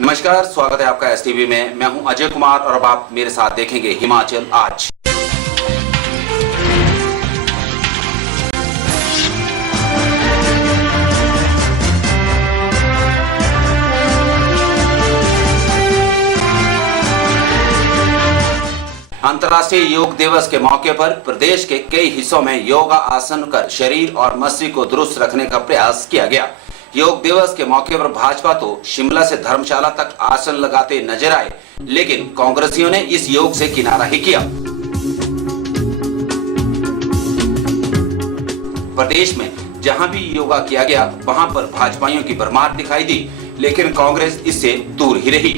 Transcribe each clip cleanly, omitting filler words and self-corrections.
नमस्कार, स्वागत है आपका एसटीवी में। मैं हूं अजय कुमार और अब आप मेरे साथ देखेंगे हिमाचल आज। अंतर्राष्ट्रीय योग दिवस के मौके पर प्रदेश के कई हिस्सों में योगा आसन कर शरीर और मस्तिष्क को दुरुस्त रखने का प्रयास किया गया। योग दिवस के मौके पर भाजपा तो शिमला से धर्मशाला तक आसन लगाते नजर आए, लेकिन कांग्रेसियों ने इस योग से किनारा ही किया। प्रदेश में जहां भी योगा किया गया वहां पर भाजपाइयों की भरमार दिखाई दी, लेकिन कांग्रेस इससे दूर ही रही।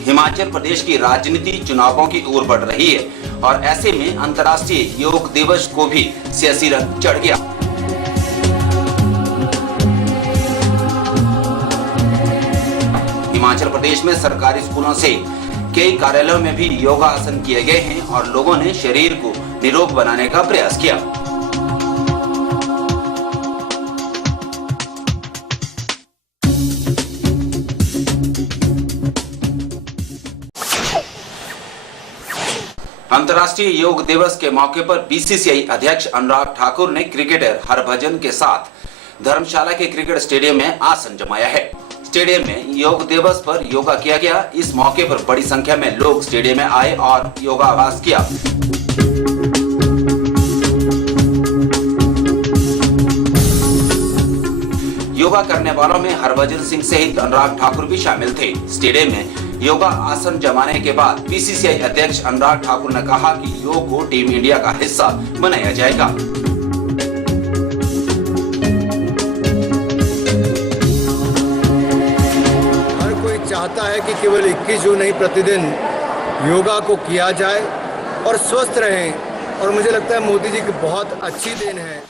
हिमाचल प्रदेश की राजनीति चुनावों की ओर बढ़ रही है और ऐसे में अंतर्राष्ट्रीय योग दिवस को भी सियासी रंग चढ़ गया। हिमाचल प्रदेश में सरकारी स्कूलों से कई कार्यालयों में भी योगासन किए गए हैं और लोगों ने शरीर को निरोग बनाने का प्रयास किया। अंतर्राष्ट्रीय योग दिवस के मौके पर बीसीसीआई अध्यक्ष अनुराग ठाकुर ने क्रिकेटर हरभजन के साथ धर्मशाला के क्रिकेट स्टेडियम में आसन जमाया है। स्टेडियम में योग दिवस पर योगा किया गया। इस मौके पर बड़ी संख्या में लोग स्टेडियम में आए और योगाभ्यास किया। योगा करने वालों में हरभजन सिंह सहित अनुराग ठाकुर भी शामिल थे। स्टेडियम में योगा आसन जमाने के बाद बीसीसीआई अध्यक्ष अनुराग ठाकुर ने कहा कि योग को टीम इंडिया का हिस्सा बनाया जाएगा। हर कोई चाहता है कि केवल 21 जून नहीं, प्रतिदिन योगा को किया जाए और स्वस्थ रहें, और मुझे लगता है मोदी जी की बहुत अच्छी देन है।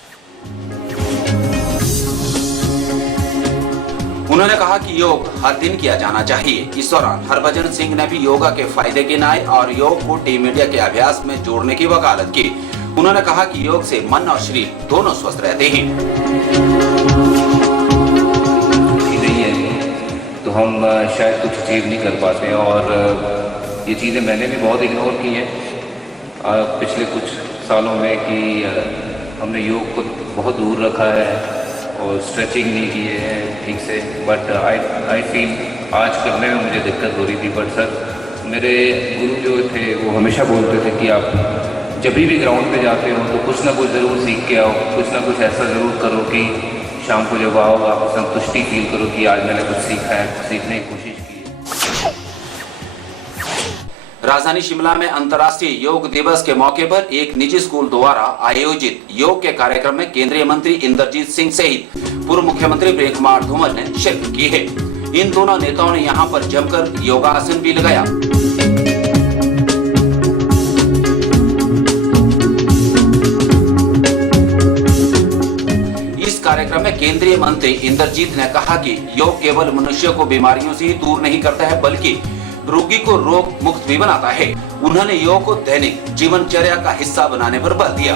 उन्होंने कहा कि योग हर दिन किया जाना चाहिए। इस दौरान हरभजन सिंह ने भी योगा के फायदे गिनाए और योग को टीम इंडिया के अभ्यास में जोड़ने की वकालत की। उन्होंने कहा कि योग से मन और शरीर दोनों स्वस्थ रहते हैं। नहीं है तो हम शायद कुछ अचीव नहीं कर पाते, और ये चीज़ें मैंने भी बहुत इग्नोर की हैं पिछले कुछ सालों में कि हमने योग को बहुत दूर रखा है और स्ट्रेचिंग नहीं की है ठीक से। बट आई फील आज करने में मुझे दिक्कत हो रही थी। बट सर, मेरे गुरु जो थे वो हमेशा बोलते थे कि आप जब भी ग्राउंड पे जाते हो तो कुछ ना कुछ ज़रूर सीख के आओ, कुछ ना कुछ ऐसा ज़रूर करो कि शाम को जब आओ आप संतुष्टि फील करो कि आज मैंने कुछ सीखा है, सीखने की कोशिश की। राजधानी शिमला में अंतर्राष्ट्रीय योग दिवस के मौके पर एक निजी स्कूल द्वारा आयोजित योग के कार्यक्रम में केंद्रीय मंत्री इंद्रजीत सिंह सहित पूर्व मुख्यमंत्री प्रेम कुमार धूमल ने शिरकत की है। इन दोनों नेताओं ने यहां पर जमकर योगासन भी लगाया। इस कार्यक्रम में केंद्रीय मंत्री इंद्रजीत ने कहा कि योग केवल मनुष्य को बीमारियों से ही दूर नहीं करता है बल्कि रोगी को रोग मुक्त भी बनाता है। उन्होंने योग को दैनिक जीवनचर्या का हिस्सा बनाने पर बल दिया।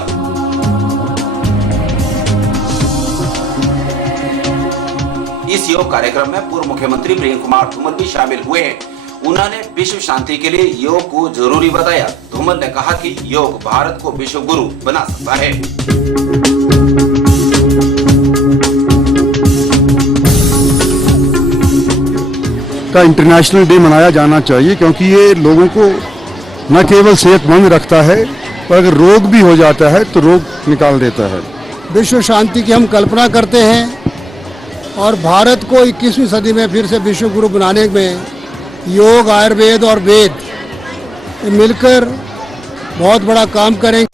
इस योग कार्यक्रम में पूर्व मुख्यमंत्री प्रेम कुमार धूमल भी शामिल हुए हैं। उन्होंने विश्व शांति के लिए योग को जरूरी बताया। धूमल ने कहा कि योग भारत को विश्व गुरु बना सकता है। का इंटरनेशनल डे मनाया जाना चाहिए, क्योंकि ये लोगों को न केवल सेहतमंद रखता है पर अगर रोग भी हो जाता है तो रोग निकाल देता है। विश्व शांति की हम कल्पना करते हैं और भारत को 21वीं सदी में फिर से विश्व गुरु बनाने में योग, आयुर्वेद और वेद मिलकर बहुत बड़ा काम करेंगे।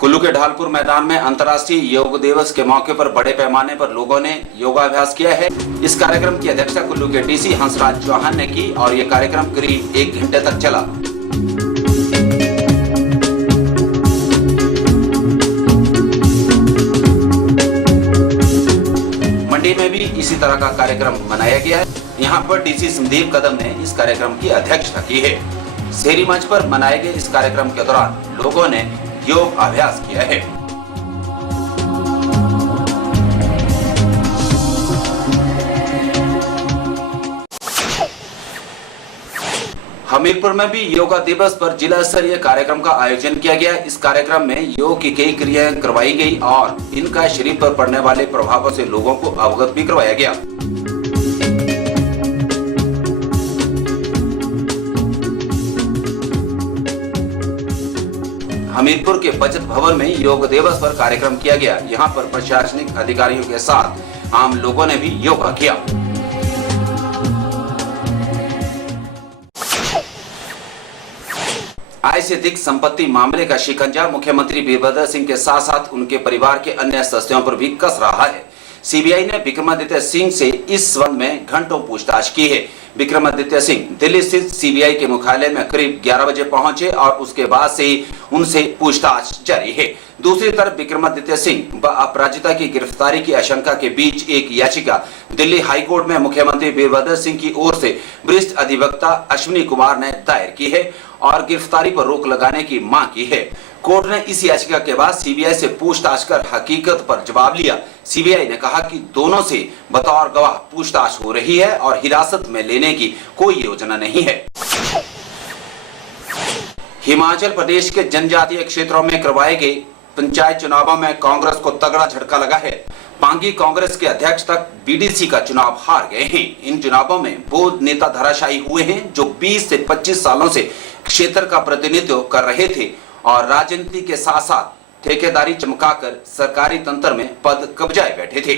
कुल्लू के ढालपुर मैदान में अंतर्राष्ट्रीय योग दिवस के मौके पर बड़े पैमाने पर लोगों ने योगाभ्यास किया है। इस कार्यक्रम की अध्यक्षता कुल्लू के डीसी हंसराज चौहान ने की और ये कार्यक्रम करीब 1 घंटे तक चला। मंडी में भी इसी तरह का कार्यक्रम मनाया गया है। यहाँ पर डीसी संदीप कदम ने इस कार्यक्रम की अध्यक्षता की है। शहरी मंच पर मनाए गए इस कार्यक्रम के दौरान लोगों ने योग अभ्यास किया है। हमीरपुर में भी योगा दिवस पर जिला स्तरीय कार्यक्रम का आयोजन किया गया। इस कार्यक्रम में योग की कई क्रियाएं करवाई गई और इनका शरीर पर पड़ने वाले प्रभावों से लोगों को अवगत भी करवाया गया। हमीरपुर के बचत भवन में योग दिवस पर कार्यक्रम किया गया। यहाँ पर प्रशासनिक अधिकारियों के साथ आम लोगों ने भी योगा किया। आय से अधिक संपत्ति मामले का शिकंजा मुख्यमंत्री वीरभद्र सिंह के साथ साथ उनके परिवार के अन्य सदस्यों पर भी कस रहा है। सीबीआई ने विक्रमादित्य सिंह से इस संबंध में घंटों पूछताछ की है। विक्रमादित्य सिंह दिल्ली स्थित सीबीआई के मुख्यालय में करीब 11 बजे पहुंचे और उसके बाद से ही उनसे पूछताछ जारी है। दूसरी तरफ विक्रमादित्य सिंह व अपराजिता की गिरफ्तारी की आशंका के बीच एक याचिका दिल्ली हाईकोर्ट में मुख्यमंत्री वीरभद्र सिंह की ओर से वरिष्ठ अधिवक्ता अश्विनी कुमार ने दायर की है और गिरफ्तारी पर रोक लगाने की मांग की है। कोर्ट ने इस याचिका के बाद सीबीआई से पूछताछ कर हकीकत पर जवाब लिया। सीबीआई ने कहा कि दोनों से बतौर गवाह पूछताछ हो रही है और हिरासत में लेने की कोई योजना नहीं है। हिमाचल प्रदेश के जनजातीय क्षेत्रों में करवाए गए पंचायत चुनावों में कांग्रेस को तगड़ा झटका लगा है। पांगी कांग्रेस के अध्यक्ष तक बीडीसी का चुनाव हार गए हैं। इन चुनावों में वो नेता धराशायी हुए हैं जो 20 से 25 सालों से क्षेत्र का प्रतिनिधित्व कर रहे थे और राजनीति के साथ साथ ठेकेदारी चमकाकर सरकारी तंत्र में पद कब्जाए बैठे थे।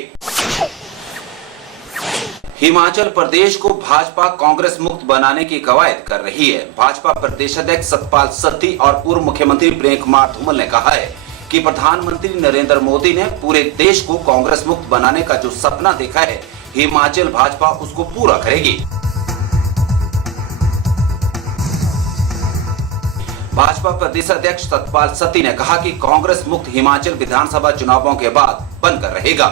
हिमाचल प्रदेश को भाजपा कांग्रेस मुक्त बनाने की कवायद कर रही है। भाजपा प्रदेश अध्यक्ष सतपाल सत्ती और पूर्व मुख्यमंत्री प्रेम कुमार धूमल ने कहा है कि प्रधानमंत्री नरेंद्र मोदी ने पूरे देश को कांग्रेस मुक्त बनाने का जो सपना देखा है, हिमाचल भाजपा उसको पूरा करेगी। भाजपा प्रदेश अध्यक्ष सतपाल सत्ती ने कहा कि कांग्रेस मुक्त हिमाचल विधानसभा चुनावों के बाद बनकर रहेगा।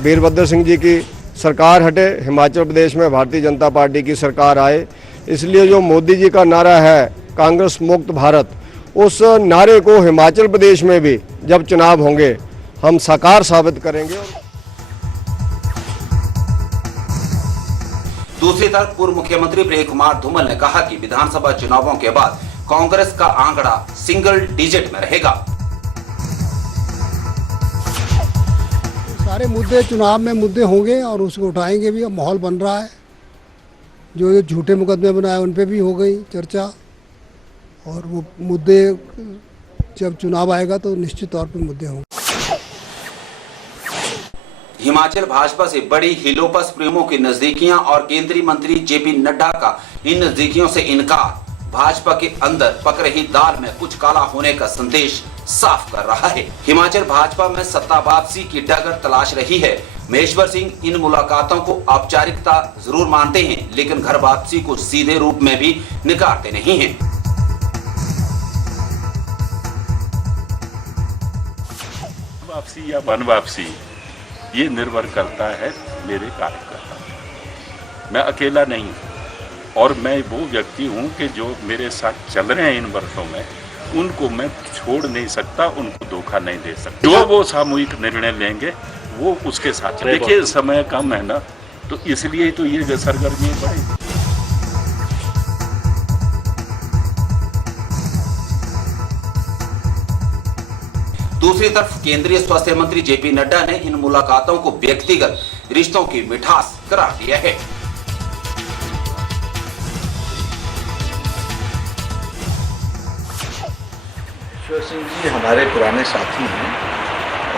वीरभद्र सिंह जी की सरकार हटे, हिमाचल प्रदेश में भारतीय जनता पार्टी की सरकार आए, इसलिए जो मोदी जी का नारा है कांग्रेस मुक्त भारत, उस नारे को हिमाचल प्रदेश में भी जब चुनाव होंगे हम साकार साबित करेंगे। दूसरी तरफ पूर्व मुख्यमंत्री प्रेम कुमार धूमल ने कहा कि विधानसभा चुनावों के बाद कांग्रेस का आंकड़ा सिंगल डिजिट में रहेगा। सारे मुद्दे चुनाव में मुद्दे होंगे और उसको उठाएंगे भी। अब माहौल बन रहा है, जो ये झूठे मुकदमे बनाए उन पे भी हो गई चर्चा और वो मुद्दे जब चुनाव आएगा तो निश्चित तौर पे मुद्दे होंगे। हिमाचल भाजपा से बड़ी हिलोपस प्रेमियों की नजदीकियां और केंद्रीय मंत्री जेपी नड्डा का इन नजदीकियों से इनकार भाजपा के अंदर पक रही दाल में कुछ काला होने का संदेश साफ कर रहा है। हिमाचल भाजपा में सत्ता वापसी की डगर तलाश रही है। महेश्वर सिंह इन मुलाकातों को औपचारिकता जरूर मानते हैं, लेकिन घर वापसी को सीधे रूप में भी नकारते नहीं हैं। वापसी या वन वापसी ये निर्भर करता है मेरे कार्यकर्ता पर। मैं अकेला नहीं हूँ और मैं वो व्यक्ति हूँ कि जो मेरे साथ चल रहे हैं इन वर्षों में, उनको मैं छोड़ नहीं सकता, उनको धोखा नहीं दे सकता। जो वो सामूहिक निर्णय लेंगे वो उसके साथ। देखिए समय कम है ना, तो इसलिए तो ये सरगर्मी बढ़ेगी। दूसरी तरफ केंद्रीय स्वास्थ्य मंत्री जेपी नड्डा ने इन मुलाकातों को व्यक्तिगत रिश्तों की मिठास करार दिया है। ईश्वर सिंह जी हमारे पुराने साथी हैं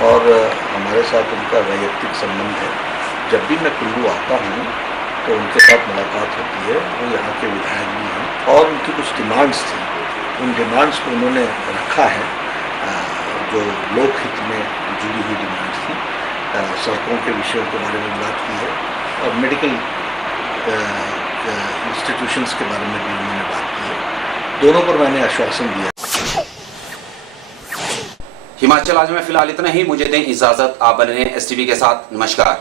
और हमारे साथ उनका वैयक्तिक संबंध है। जब भी मैं कुल्लू आता हूँ तो उनके साथ मुलाकात होती है। वो यहाँ के विधायक भी हैं और उनकी कुछ डिमांड्स थी। उन डिमांड्स को उन्होंने रखा है जो लोकहित में जुड़ी हुई डिमांड थी। सड़कों के विषयों के बारे में बात की है और मेडिकल इंस्टीट्यूशंस के बारे में भी उन्होंने बात की है। दोनों पर मैंने आश्वासन दिया। हिमाचल आज में फिलहाल इतना ही। मुझे दें इजाजत। आप बने एसटीवी के साथ। नमस्कार।